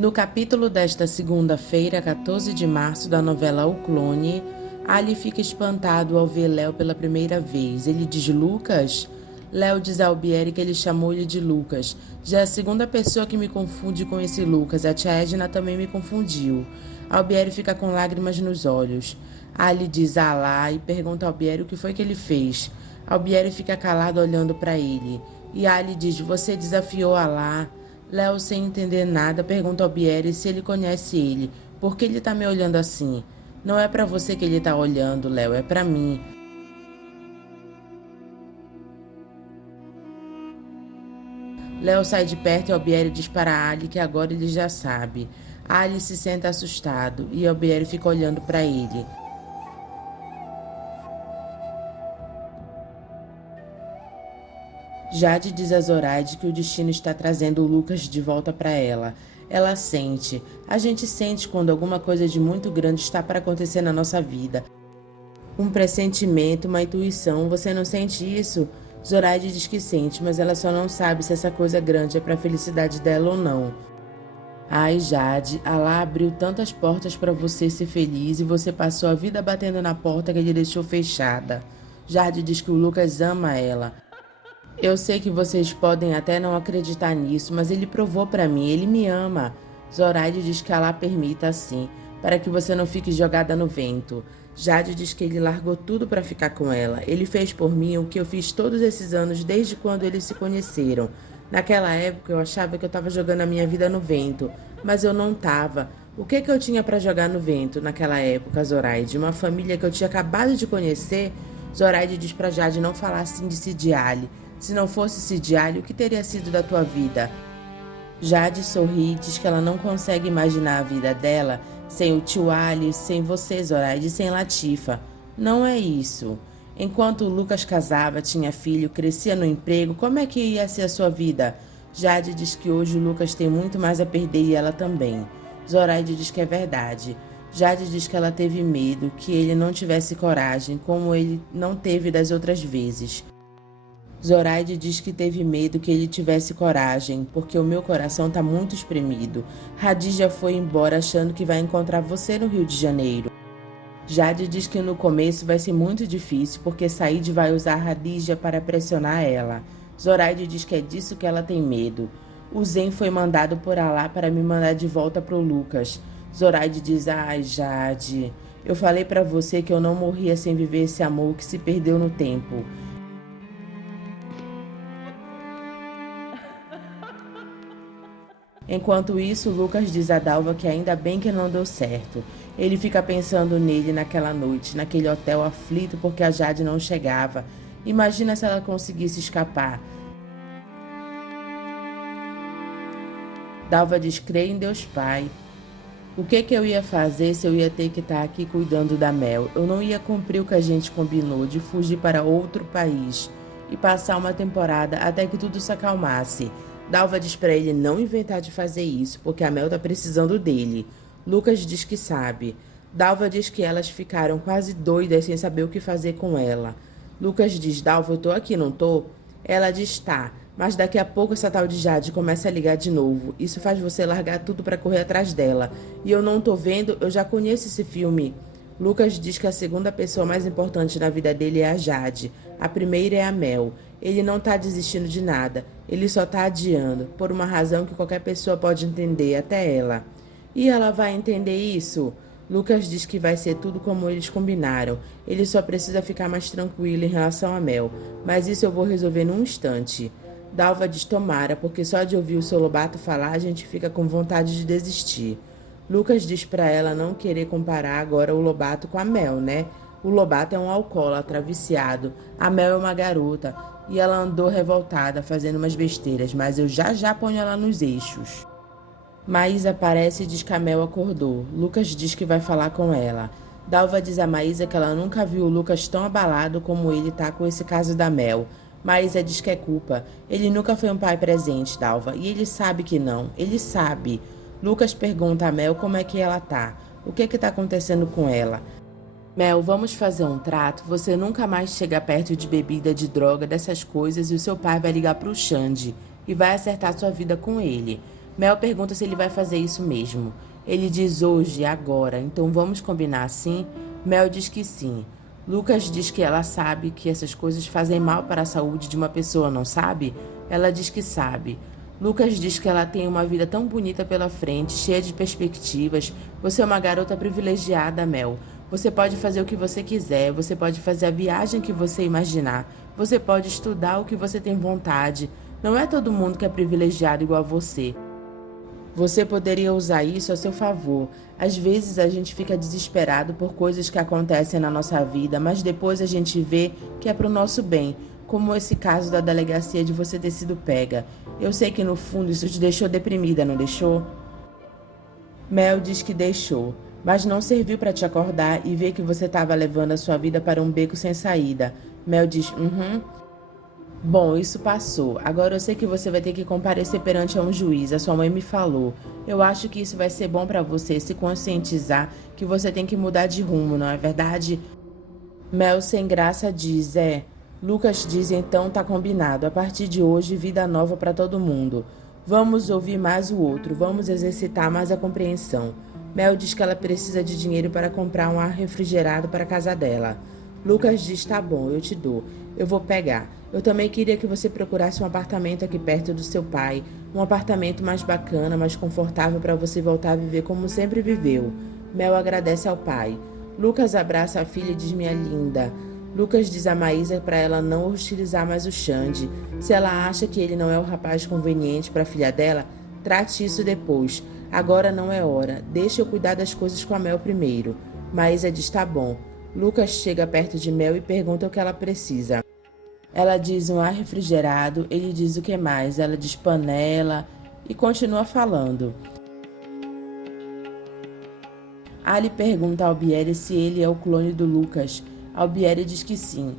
No capítulo desta segunda-feira, 14 de março, da novela O Clone, Ali fica espantado ao ver Léo pela primeira vez. Ele diz Lucas? Léo diz a Albieri que ele chamou-lhe de Lucas. Já é a segunda pessoa que me confunde com esse Lucas. A tia Edna também me confundiu. Albieri fica com lágrimas nos olhos. Ali diz Alá e pergunta a Albieri o que foi que ele fez. Albieri fica calado olhando para ele. E Ali diz, você desafiou Alá. Léo, sem entender nada, pergunta ao Albieri se ele conhece ele. Por que ele tá me olhando assim? Não é pra você que ele tá olhando, Léo, é pra mim. Léo sai de perto e Albieri diz para Ali que agora ele já sabe. Ali se sente assustado e Albieri fica olhando para ele. Jade diz a Zoraide que o destino está trazendo o Lucas de volta para ela. Ela sente. A gente sente quando alguma coisa de muito grande está para acontecer na nossa vida. Um pressentimento, uma intuição. Você não sente isso? Zoraide diz que sente, mas ela só não sabe se essa coisa grande é para a felicidade dela ou não. Ai, Jade, Alá abriu tantas portas para você ser feliz e você passou a vida batendo na porta que ele deixou fechada. Jade diz que o Lucas ama ela. Eu sei que vocês podem até não acreditar nisso, mas ele provou pra mim, ele me ama. Zoraide diz que Alá permita assim, para que você não fique jogada no vento. Jade diz que ele largou tudo para ficar com ela. Ele fez por mim o que eu fiz todos esses anos desde quando eles se conheceram. Naquela época eu achava que eu estava jogando a minha vida no vento, mas eu não estava. O que eu tinha para jogar no vento naquela época, Zoraide? Uma família que eu tinha acabado de conhecer? Zoraide diz para Jade não falar assim de Sidi Ali. Se não fosse Sidi Ali, o que teria sido da tua vida? Jade sorri e diz que ela não consegue imaginar a vida dela sem o tio Ali, sem você, Zoraide, sem Latifa. Não é isso. Enquanto o Lucas casava, tinha filho, crescia no emprego, como é que ia ser a sua vida? Jade diz que hoje o Lucas tem muito mais a perder e ela também. Zoraide diz que é verdade. Jade diz que ela teve medo, que ele não tivesse coragem, como ele não teve das outras vezes. Zoraide diz que teve medo que ele tivesse coragem, porque o meu coração tá muito espremido. Radija foi embora achando que vai encontrar você no Rio de Janeiro. Jade diz que no começo vai ser muito difícil, porque Said vai usar Radija para pressionar ela. Zoraide diz que é disso que ela tem medo. O Zen foi mandado por Alá para me mandar de volta pro Lucas. Zoraide diz, ai Jade, eu falei para você que eu não morria sem viver esse amor que se perdeu no tempo. Enquanto isso, Lucas diz a Dalva que ainda bem que não deu certo. Ele fica pensando nele naquela noite, naquele hotel aflito porque a Jade não chegava. Imagina se ela conseguisse escapar. Dalva diz, creio em Deus Pai. O que eu ia fazer se eu ia ter que estar aqui cuidando da Mel? Eu não ia cumprir o que a gente combinou de fugir para outro país e passar uma temporada até que tudo se acalmasse. Dalva diz para ele não inventar de fazer isso, porque a Mel tá precisando dele. Lucas diz que sabe. Dalva diz que elas ficaram quase doidas sem saber o que fazer com ela. Lucas diz, Dalva, eu tô aqui, não tô? Ela diz, tá, mas daqui a pouco essa tal de Jade começa a ligar de novo. Isso faz você largar tudo para correr atrás dela. E eu não tô vendo, eu já conheço esse filme. Lucas diz que a segunda pessoa mais importante na vida dele é a Jade. A primeira é a Mel. Ele não tá desistindo de nada. Ele só tá adiando, por uma razão que qualquer pessoa pode entender, até ela. E ela vai entender isso? Lucas diz que vai ser tudo como eles combinaram. Ele só precisa ficar mais tranquilo em relação a Mel. Mas isso eu vou resolver num instante. Dalva diz tomara, porque só de ouvir o seu Lobato falar a gente fica com vontade de desistir. Lucas diz pra ela não querer comparar agora o Lobato com a Mel, né? O Lobato é um alcoólatra, viciado. A Mel é uma garota. E ela andou revoltada, fazendo umas besteiras, mas eu já ponho ela nos eixos. Maísa aparece e diz que a Mel acordou. Lucas diz que vai falar com ela. Dalva diz a Maísa que ela nunca viu o Lucas tão abalado como ele tá com esse caso da Mel. Maísa diz que é culpa. Ele nunca foi um pai presente, Dalva, e ele sabe que não. Ele sabe. Lucas pergunta a Mel como é que ela tá. O que tá acontecendo com ela? Mel, vamos fazer um trato. Você nunca mais chega perto de bebida, de droga, dessas coisas, e o seu pai vai ligar pro Xande e vai acertar sua vida com ele. Mel pergunta se ele vai fazer isso mesmo. Ele diz hoje, agora, então vamos combinar assim? Mel diz que sim. Lucas diz que ela sabe que essas coisas fazem mal para a saúde de uma pessoa, não sabe? Ela diz que sabe. Lucas diz que ela tem uma vida tão bonita pela frente, cheia de perspectivas. Você é uma garota privilegiada, Mel. Você pode fazer o que você quiser, você pode fazer a viagem que você imaginar, você pode estudar o que você tem vontade. Não é todo mundo que é privilegiado igual a você. Você poderia usar isso a seu favor. Às vezes a gente fica desesperado por coisas que acontecem na nossa vida, mas depois a gente vê que é para o nosso bem, como esse caso da delegacia de você ter sido pega. Eu sei que no fundo isso te deixou deprimida, não deixou? Mel diz que deixou, mas não serviu para te acordar e ver que você estava levando a sua vida para um beco sem saída. Mel diz, Bom, isso passou. Agora eu sei que você vai ter que comparecer perante a um juiz. A sua mãe me falou. Eu acho que isso vai ser bom para você se conscientizar que você tem que mudar de rumo, não é verdade? Mel sem graça diz, Lucas diz, então tá combinado. A partir de hoje, vida nova para todo mundo. Vamos ouvir mais o outro, vamos exercitar mais a compreensão. Mel diz que ela precisa de dinheiro para comprar um ar refrigerado para a casa dela. Lucas diz, tá bom, eu te dou. Eu vou pegar. Eu também queria que você procurasse um apartamento aqui perto do seu pai. Um apartamento mais bacana, mais confortável para você voltar a viver como sempre viveu. Mel agradece ao pai. Lucas abraça a filha e diz, minha linda. Lucas diz a Maísa para ela não hostilizar mais o Xande. Se ela acha que ele não é o rapaz conveniente para a filha dela, trate isso depois. Agora não é hora. Deixa eu cuidar das coisas com a Mel primeiro. Maísa diz, tá bom. Lucas chega perto de Mel e pergunta o que ela precisa. Ela diz um ar refrigerado, ele diz o que mais, ela diz panela e continua falando. Ali pergunta a Albieri se ele é o clone do Lucas. Albieri diz que sim.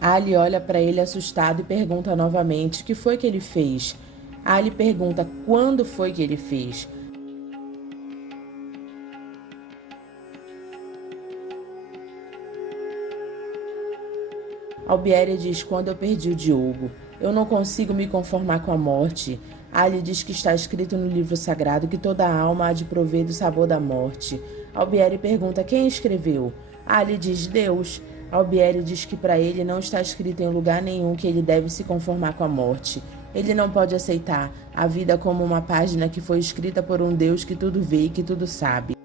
Ali olha para ele assustado e pergunta novamente o que foi que ele fez. Ali pergunta quando foi que ele fez. Albieri diz, quando eu perdi o Diogo. Eu não consigo me conformar com a morte. Ali diz que está escrito no livro sagrado que toda alma há de prover do sabor da morte. Albieri pergunta quem escreveu. Ali diz Deus. Albieri diz que para ele não está escrito em lugar nenhum que ele deve se conformar com a morte. Ele não pode aceitar a vida como uma página que foi escrita por um Deus que tudo vê e que tudo sabe.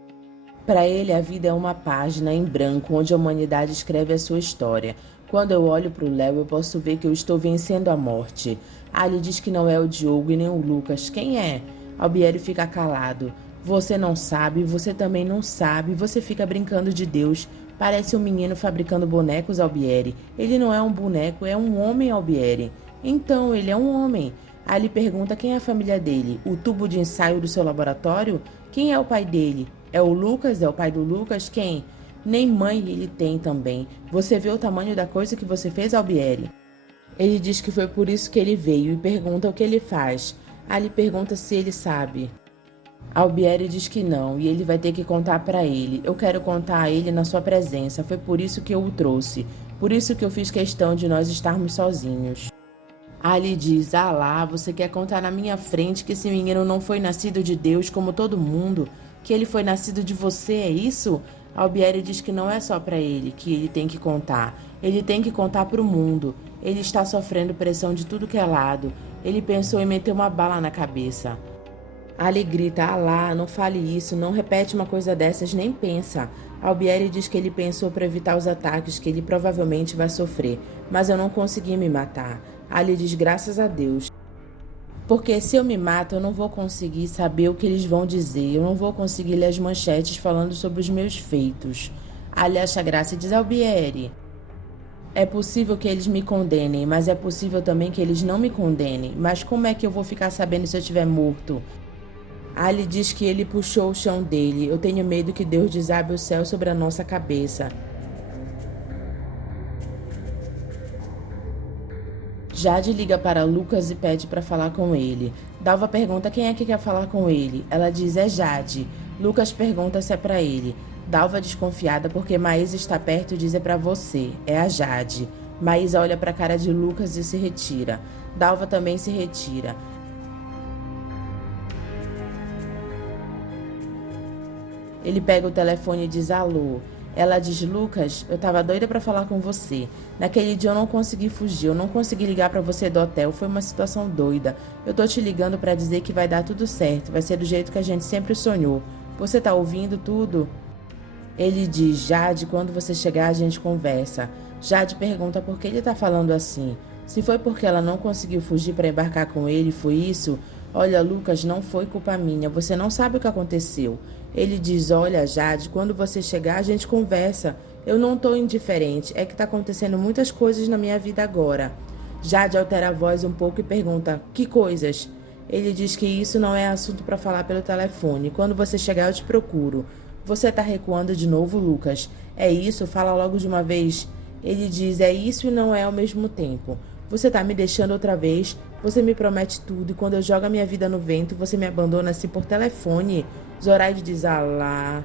Para ele, a vida é uma página em branco onde a humanidade escreve a sua história. Quando eu olho para o Léo, eu posso ver que eu estou vencendo a morte. Ali diz que não é o Diogo e nem o Lucas. Quem é? Albieri fica calado. Você não sabe, você também não sabe, você fica brincando de Deus. Parece um menino fabricando bonecos, Albieri. Ele não é um boneco, é um homem, Albieri. Então, ele é um homem. Ali pergunta quem é a família dele. O tubo de ensaio do seu laboratório? Quem é o pai dele? É o Lucas? É o pai do Lucas? Quem? Nem mãe ele tem também. Você vê o tamanho da coisa que você fez, Albieri? Ele diz que foi por isso que ele veio e pergunta o que ele faz. Ali pergunta se ele sabe. Albieri diz que não e ele vai ter que contar para ele. Eu quero contar a ele na sua presença. Foi por isso que eu o trouxe. Por isso que eu fiz questão de nós estarmos sozinhos. Ali diz, lá, você quer contar na minha frente que esse menino não foi nascido de Deus como todo mundo? Que ele foi nascido de você, é isso? Albieri diz que não é só para ele que ele tem que contar. Ele tem que contar para o mundo. Ele está sofrendo pressão de tudo que é lado. Ele pensou em meter uma bala na cabeça. Ali grita, lá, não fale isso, não repete uma coisa dessas, nem pensa. Albieri diz que ele pensou para evitar os ataques que ele provavelmente vai sofrer, mas eu não consegui me matar. Ali diz, graças a Deus. Porque se eu me mato, eu não vou conseguir saber o que eles vão dizer, eu não vou conseguir ler as manchetes falando sobre os meus feitos. Ali acha graça e diz, Albieri, é possível que eles me condenem, mas é possível também que eles não me condenem. Mas como é que eu vou ficar sabendo se eu estiver morto? Ali diz que ele puxou o chão dele. Eu tenho medo que Deus desabe o céu sobre a nossa cabeça. Jade liga para Lucas e pede para falar com ele. Dalva pergunta quem é que quer falar com ele. Ela diz, é Jade. Lucas pergunta se é para ele. Dalva desconfiada porque Maísa está perto e diz, é para você. É a Jade. Maísa olha para a cara de Lucas e se retira. Dalva também se retira. Ele pega o telefone e diz alô. Ela diz: Lucas, eu tava doida pra falar com você. Naquele dia eu não consegui fugir, eu não consegui ligar pra você do hotel, foi uma situação doida. Eu tô te ligando pra dizer que vai dar tudo certo, vai ser do jeito que a gente sempre sonhou. Você tá ouvindo tudo? Ele diz: Jade, quando você chegar a gente conversa. Jade pergunta por que ele tá falando assim. Se foi porque ela não conseguiu fugir para embarcar com ele, foi isso? Olha, Lucas, não foi culpa minha, você não sabe o que aconteceu. Ele diz: Olha, Jade, quando você chegar a gente conversa. Eu não tô indiferente, é que tá acontecendo muitas coisas na minha vida agora. Jade altera a voz um pouco e pergunta: Que coisas? Ele diz que isso não é assunto para falar pelo telefone. Quando você chegar eu te procuro. Você tá recuando de novo, Lucas? É isso? Fala logo de uma vez. Ele diz: É isso e não é ao mesmo tempo. Você tá me deixando outra vez? Você me promete tudo e quando eu jogo a minha vida no vento, você me abandona assim por telefone? Zoraide diz: Ah lá.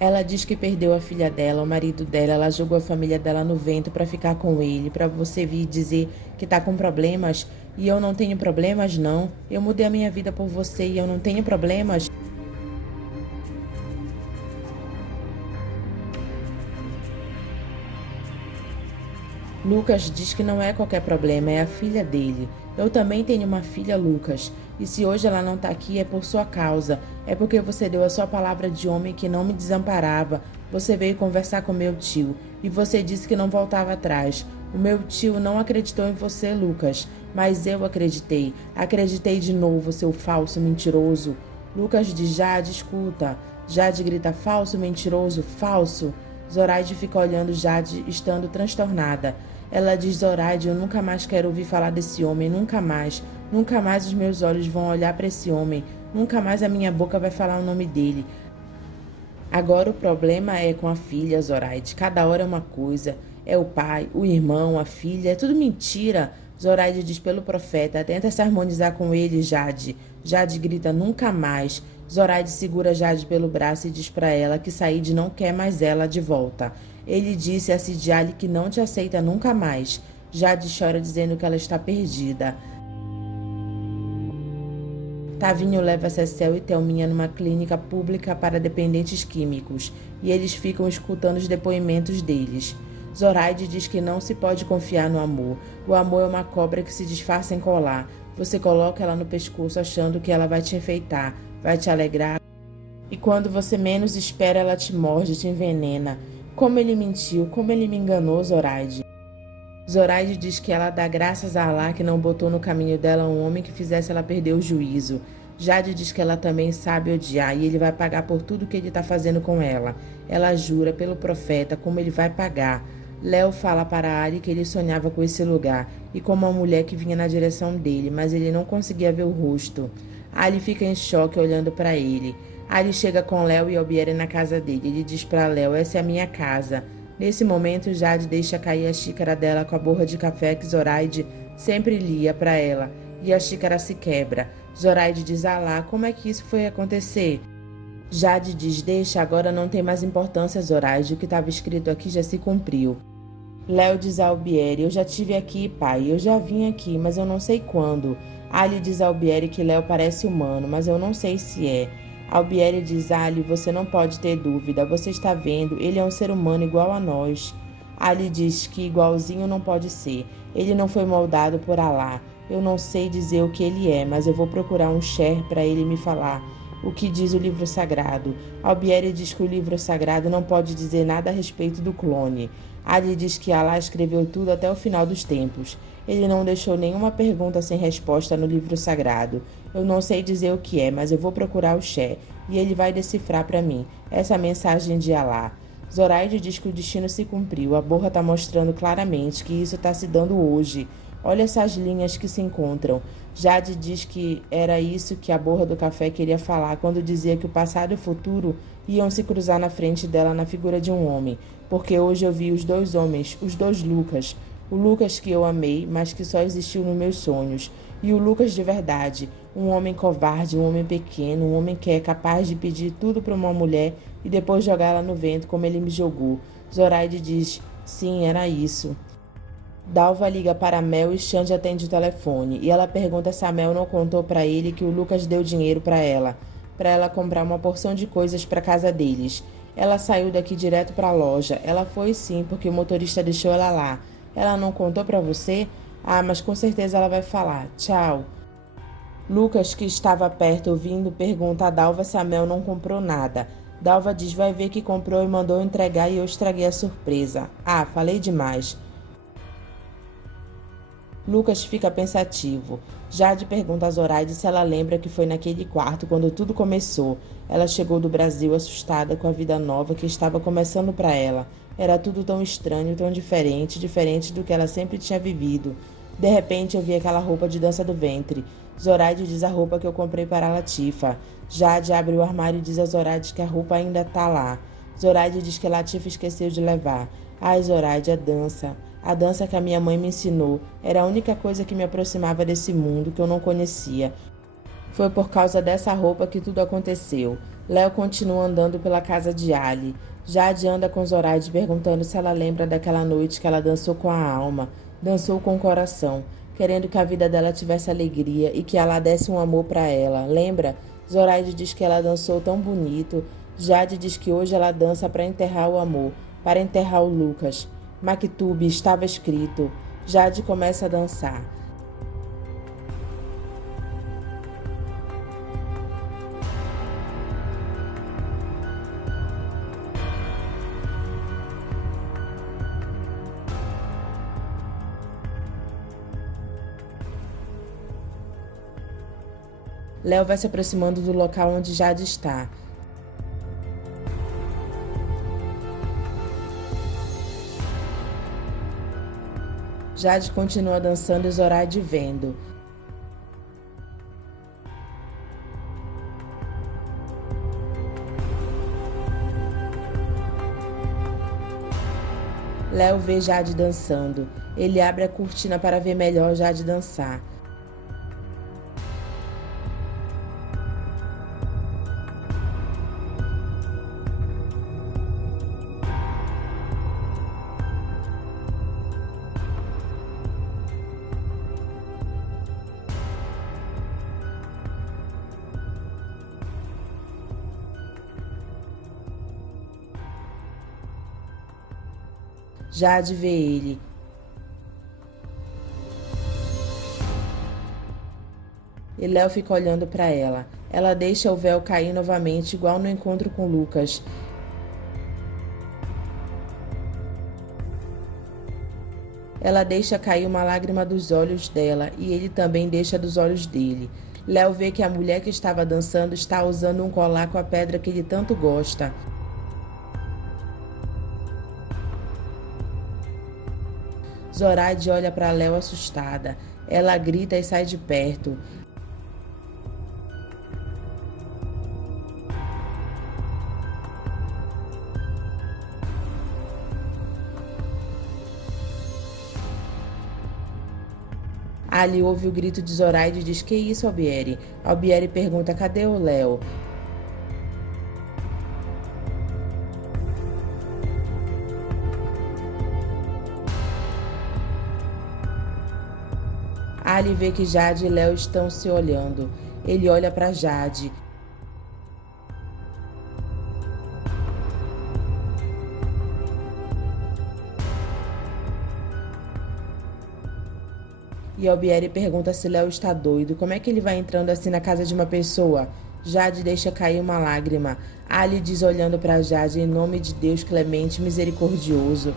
Ela diz que perdeu a filha dela, o marido dela, ela jogou a família dela no vento pra ficar com ele, pra você vir dizer que tá com problemas. E eu não tenho problemas, não. Eu mudei a minha vida por você e eu não tenho problemas. Lucas diz que não é qualquer problema, é a filha dele. Eu também tenho uma filha, Lucas. E se hoje ela não tá aqui é por sua causa. É porque você deu a sua palavra de homem que não me desamparava. Você veio conversar com meu tio e você disse que não voltava atrás. O meu tio não acreditou em você, Lucas, mas eu acreditei. Acreditei de novo, seu falso mentiroso. Lucas diz: Jade, escuta. Jade grita: falso, mentiroso, falso. Zoraide fica olhando Jade, estando transtornada. Ela diz: Zoraide, eu nunca mais quero ouvir falar desse homem, nunca mais. Nunca mais os meus olhos vão olhar para esse homem. Nunca mais a minha boca vai falar o nome dele. Agora o problema é com a filha, Zoraide. Cada hora é uma coisa. É o pai, o irmão, a filha. É tudo mentira. Zoraide diz pelo profeta. Tenta se harmonizar com ele, Jade. Jade grita: nunca mais. Zoraide segura Jade pelo braço e diz para ela que Saíde não quer mais ela de volta. Ele disse a Sidiale que não te aceita nunca mais. Jade chora dizendo que ela está perdida. Tavinho leva Cecel e Thelminha numa clínica pública para dependentes químicos e eles ficam escutando os depoimentos deles. Zoraide diz que não se pode confiar no amor. O amor é uma cobra que se disfarça em colar. Você coloca ela no pescoço achando que ela vai te enfeitar, vai te alegrar. E quando você menos espera, ela te morde, te envenena. Como ele mentiu, como ele me enganou, Zoraide. Zoraide diz que ela dá graças a Allah que não botou no caminho dela um homem que fizesse ela perder o juízo. Jade diz que ela também sabe odiar e ele vai pagar por tudo que ele está fazendo com ela. Ela jura pelo profeta como ele vai pagar. Léo fala para Ali que ele sonhava com esse lugar e com uma mulher que vinha na direção dele, mas ele não conseguia ver o rosto. Ali fica em choque olhando para ele. Ali chega com Léo e Albieri na casa dele. Ele diz para Léo: essa é a minha casa. Nesse momento, Jade deixa cair a xícara dela com a borra de café que Zoraide sempre lia para ela, e a xícara se quebra. Zoraide diz: ah lá, como é que isso foi acontecer? Jade diz: deixa, agora não tem mais importância, Zoraide, o que estava escrito aqui já se cumpriu. Léo diz a Albieri: eu já tive aqui, pai, eu já vim aqui, mas eu não sei quando. Ali diz a Albieri que Léo parece humano, mas eu não sei se é. Albieri diz: Ali, você não pode ter dúvida, você está vendo, ele é um ser humano igual a nós. Ali diz que igualzinho não pode ser, ele não foi moldado por Alá. Eu não sei dizer o que ele é, mas eu vou procurar um Sher para ele me falar o que diz o livro sagrado. Albieri diz que o livro sagrado não pode dizer nada a respeito do clone. Ali diz que Alá escreveu tudo até o final dos tempos. Ele não deixou nenhuma pergunta sem resposta no livro sagrado. Eu não sei dizer o que é, mas eu vou procurar o Xé e ele vai decifrar para mim essa mensagem de Alá. Zoraide diz que o destino se cumpriu. A borra está mostrando claramente que isso está se dando hoje. Olha essas linhas que se encontram. Jade diz que era isso que a borra do café queria falar quando dizia que o passado e o futuro iam se cruzar na frente dela na figura de um homem. Porque hoje eu vi os dois homens, os dois Lucas. O Lucas que eu amei, mas que só existiu nos meus sonhos. E o Lucas de verdade, um homem covarde, um homem pequeno, um homem que é capaz de pedir tudo para uma mulher e depois jogá-la no vento como ele me jogou. Zoraide diz: sim, era isso. Dalva liga para Mel e Xande atende o telefone. E ela pergunta se a Mel não contou para ele que o Lucas deu dinheiro para ela. para ela comprar uma porção de coisas para casa deles. Ela saiu daqui direto para a loja. Ela foi sim, porque o motorista deixou ela lá. Ela não contou para você? Ah, mas com certeza ela vai falar. Tchau. Lucas, que estava perto ouvindo, pergunta a Dalva se a Mel não comprou nada. Dalva diz vai ver que comprou e mandou entregar e eu estraguei a surpresa. Ah, falei demais. Lucas fica pensativo. Jade pergunta a Zoraide se ela lembra que foi naquele quarto quando tudo começou. Ela chegou do Brasil assustada com a vida nova que estava começando para ela. Era tudo tão estranho, tão diferente, diferente do que ela sempre tinha vivido. De repente eu vi aquela roupa de dança do ventre. Zoraide diz a roupa que eu comprei para a Latifa. Jade abre o armário e diz a Zoraide que a roupa ainda tá lá. Zoraide diz que a Latifa esqueceu de levar. Ai, Zoraide, a dança. A dança que a minha mãe me ensinou era a única coisa que me aproximava desse mundo que eu não conhecia. Foi por causa dessa roupa que tudo aconteceu. Léo continua andando pela casa de Ali. Jade anda com Zoraide perguntando se ela lembra daquela noite que ela dançou com a alma, dançou com o coração, querendo que a vida dela tivesse alegria e que ela desse um amor para ela. Lembra? Zoraide diz que ela dançou tão bonito. Jade diz que hoje ela dança para enterrar o amor, para enterrar o Lucas. Maktub estava escrito. Jade começa a dançar. Léo vai se aproximando do local onde Jade está. Jade continua dançando e Zoraide vendo. Léo vê Jade dançando. Ele abre a cortina para ver melhor Jade dançar. Jade vê ele. E Léo fica olhando para ela. Ela deixa o véu cair novamente, igual no encontro com Lucas. Ela deixa cair uma lágrima dos olhos dela e ele também deixa dos olhos dele. Léo vê que a mulher que estava dançando está usando um colar com a pedra que ele tanto gosta. Zoraide olha para Léo assustada. Ela grita e sai de perto. Ali ouve o grito de Zoraide e diz: que isso, Albieri? Albieri pergunta: cadê o Léo? Ali vê que Jade e Léo estão se olhando. Ele olha para Jade. E Albieri pergunta se Léo está doido. Como é que ele vai entrando assim na casa de uma pessoa? Jade deixa cair uma lágrima. Ali diz olhando para Jade: em nome de Deus clemente e misericordioso.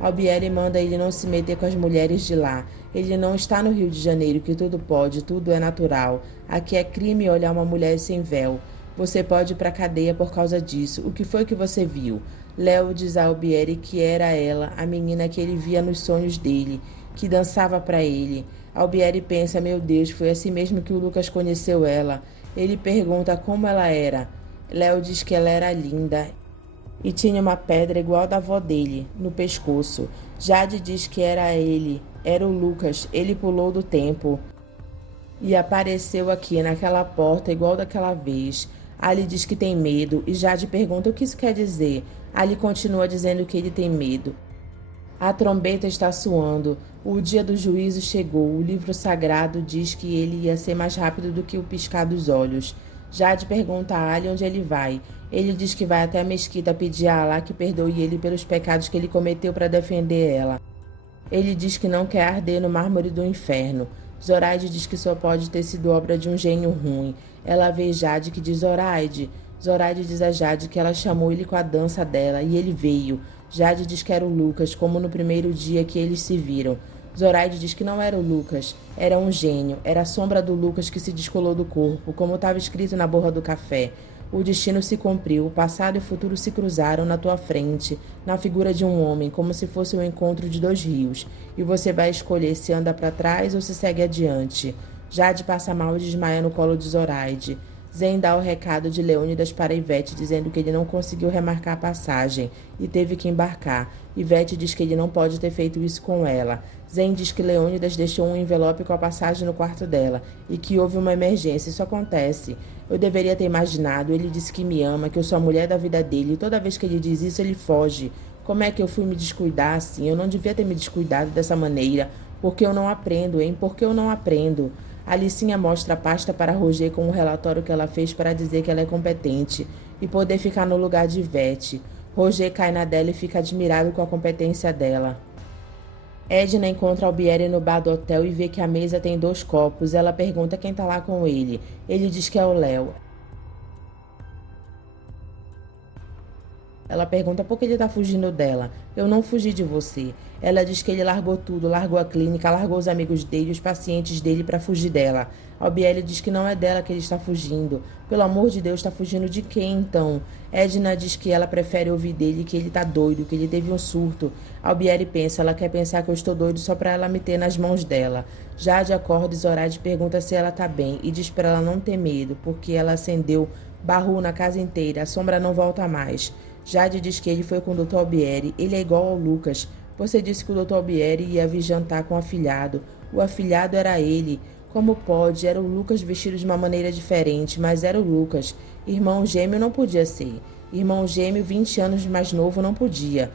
Albieri manda ele não se meter com as mulheres de lá. Ele não está no Rio de Janeiro, que tudo pode, tudo é natural. Aqui é crime olhar uma mulher sem véu. Você pode ir para a cadeia por causa disso. O que foi que você viu? Léo diz a Albieri que era ela, a menina que ele via nos sonhos dele, que dançava para ele. Albieri pensa: meu Deus, foi assim mesmo que o Lucas conheceu ela. Ele pergunta como ela era. Léo diz que ela era linda e tinha uma pedra igual da avó dele, no pescoço. Jade diz que era ele, era o Lucas. Ele pulou do tempo e apareceu aqui naquela porta igual daquela vez. Ali diz que tem medo e Jade pergunta o que isso quer dizer. Ali continua dizendo que ele tem medo. A trombeta está soando. O dia do juízo chegou. O livro sagrado diz que ele ia ser mais rápido do que o piscar dos olhos. Jade pergunta a Ali onde ele vai. Ele diz que vai até a mesquita pedir a Allah que perdoe ele pelos pecados que ele cometeu para defender ela. Ele diz que não quer arder no mármore do inferno. Zoraide diz que só pode ter sido obra de um gênio ruim. Ela vê Jade que diz Zoraide. Zoraide diz a Jade que ela chamou ele com a dança dela e ele veio. Jade diz que era o Lucas, como no primeiro dia que eles se viram. Zoraide diz que não era o Lucas, era um gênio, era a sombra do Lucas que se descolou do corpo, como estava escrito na borra do café. O destino se cumpriu, o passado e o futuro se cruzaram na tua frente, na figura de um homem, como se fosse o encontro de dois rios, e você vai escolher se anda para trás ou se segue adiante. Jade passa mal e desmaia no colo de Zoraide. Zen dá o recado de Leônidas para Ivete, dizendo que ele não conseguiu remarcar a passagem e teve que embarcar. Ivete diz que ele não pode ter feito isso com ela. Zen diz que Leônidas deixou um envelope com a passagem no quarto dela e que houve uma emergência. Isso acontece. Eu deveria ter imaginado. Ele disse que me ama, que eu sou a mulher da vida dele. E toda vez que ele diz isso, ele foge. Como é que eu fui me descuidar assim? Eu não devia ter me descuidado dessa maneira. Porque eu não aprendo, hein? Porque eu não aprendo. Alicinha mostra a pasta para Roger com o relatório que ela fez para dizer que ela é competente e poder ficar no lugar de Ivete. Roger cai na dela e fica admirado com a competência dela. Edna encontra Albieri no bar do hotel e vê que a mesa tem 2 copos. Ela pergunta quem tá lá com ele. Ele diz que é o Léo. Ela pergunta por que ele tá fugindo dela. Eu não fugi de você. Ela diz que ele largou tudo, largou a clínica, largou os amigos dele, os pacientes dele para fugir dela. Albieri diz que não é dela que ele está fugindo. Pelo amor de Deus, está fugindo de quem então? Edna diz que ela prefere ouvir dele que ele tá doido, que ele teve um surto. Albieri pensa, ela quer pensar que eu estou doido só para ela me ter nas mãos dela. Jade acorda e Zoraide pergunta se ela tá bem e diz para ela não ter medo, porque ela acendeu barru na casa inteira, a sombra não volta mais. Jade diz que ele foi com o Dr. Albieri. Ele é igual ao Lucas. Você disse que o Dr. Albieri ia vir jantar com o afilhado. O afilhado era ele. Como pode? Era o Lucas vestido de uma maneira diferente, mas era o Lucas. Irmão gêmeo não podia ser. Irmão gêmeo 20 anos mais novo não podia.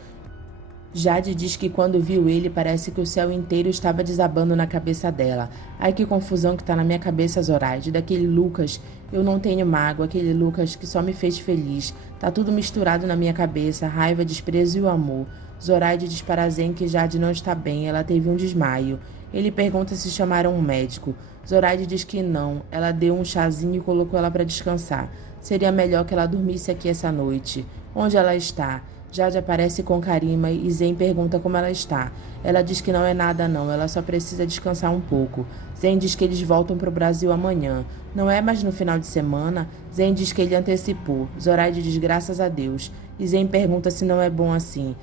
Jade diz que quando viu ele, parece que o céu inteiro estava desabando na cabeça dela. Ai, que confusão que tá na minha cabeça, Zoraide. Daquele Lucas, eu não tenho mágoa. Aquele Lucas que só me fez feliz. Tá tudo misturado na minha cabeça, raiva, desprezo e o amor. Zoraide diz para Zen que Jade não está bem, ela teve um desmaio. Ele pergunta se chamaram um médico. Zoraide diz que não. Ela deu um chazinho e colocou ela para descansar. Seria melhor que ela dormisse aqui essa noite. Onde ela está? Jade aparece com Karima e Zen pergunta como ela está. Ela diz que não é nada não, ela só precisa descansar um pouco. Zen diz que eles voltam para o Brasil amanhã. Não é mais no final de semana? Zen diz que ele antecipou. Zoraide diz graças a Deus. E Zen pergunta se não é bom assim.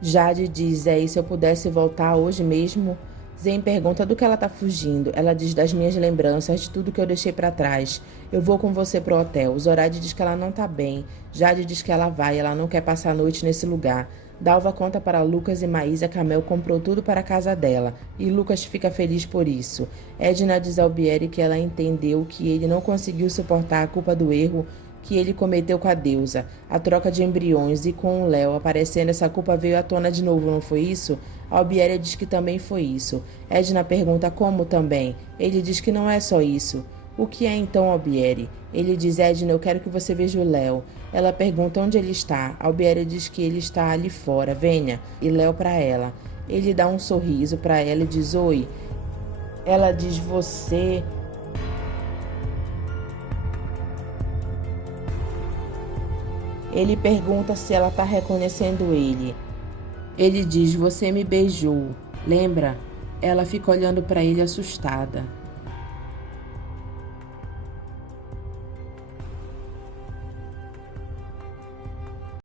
Jade diz, e se eu pudesse voltar hoje mesmo? Zen pergunta do que ela tá fugindo. Ela diz das minhas lembranças, de tudo que eu deixei para trás. Eu vou com você pro hotel. Zoraide diz que ela não tá bem. Jade diz que ela vai, ela não quer passar a noite nesse lugar. Dalva conta para Lucas e Maísa que a Mel comprou tudo para a casa dela. E Lucas fica feliz por isso. Edna diz ao Albieri que ela entendeu que ele não conseguiu suportar a culpa do erro que ele cometeu com a deusa, a troca de embriões e com o Léo aparecendo, essa culpa veio à tona de novo, não foi isso? Albieri diz que também foi isso. Edna pergunta como também. Ele diz que não é só isso. O que é então Albieri? Ele diz, Edna, eu quero que você veja o Léo. Ela pergunta onde ele está. Albieri diz que ele está ali fora, venha. E Léo para ela. Ele dá um sorriso para ela e diz, oi. Ela diz, você... Ele pergunta se ela está reconhecendo ele. Ele diz, você me beijou. Lembra? Ela fica olhando para ele assustada.